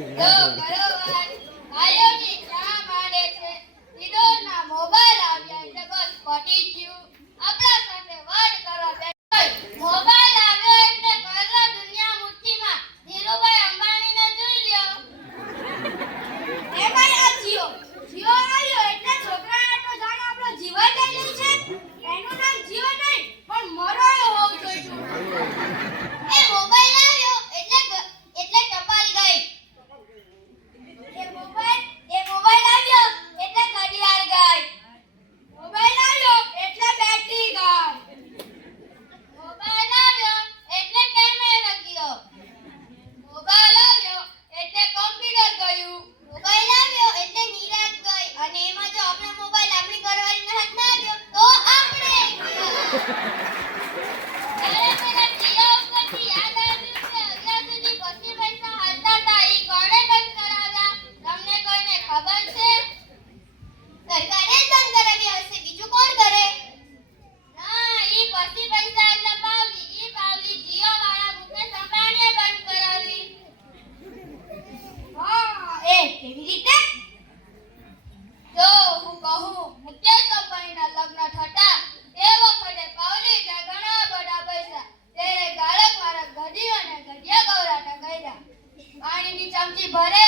તો કરો વાત આયોની ચા માંડે છે ઈડોના મોબાઈલ આવ્યા એટલે બસ પટી ગયું આપણા સાથે વાત કરવા બેઠો મોબાઈલ આવ્યો એટલે કલર દુનિયા મુઠ્ઠીમાં ધીરુભાઈ અંબાણીને જોઈ લ્યો એ ભાઈ આ જીઓ આવ્યો એટલે છોકરાને તો જાણે આપણો જીવ જ લઈ છે એનું નામ જીવ નહીં પણ મરોયો હોવું જોઈએ એ મોબાઈલ આવ્યો એટલે ટપાલ ગઈ એ મોબાઈલ આવ્યો એટલે ઘડિયાળ ગઈ મોબાઈલ આવ્યો એટલે બેટરી ગઈ મોબાઈલ આવ્યો એટલે કેમેરો ગયો મોબાઈલ આવ્યો એટલે કોમ્પ્યુટર ગયું મોબાઈલ આવ્યો એટલે નિરાત ગઈ અને એમાં જો આપણો મોબાઈલ આપણી ઘરવાળીના હાથમાં આવ્યો તો આપણે ત્યારે પેલા જીઓ ઉપરથી યાદ આવ્યું કે અત્યાર સુધી પછી પૈસા હાલતા હતા એ કોણે બંધ કરાવ્યા તમને કોઈને ખબર છે સરકારે જ બંધ કરાવ્યા હશે બીજું કોણ કરે ના ઈ પછી પૈસા એટલે પાવલી જીઓ વાળા મુકેશ અંબાણીએ બંધ કરાવી હા એ કેવી રીતે જો હું કહું મુકેશ અંબાણીના લગ્ન થતા તે વખતે પાવલીને ઘણા બધા પૈસા તે ગાળક મારા ગઢી અને ગઢિયા ગૌરાટા કર્યા પાણીની ચમચી ભરે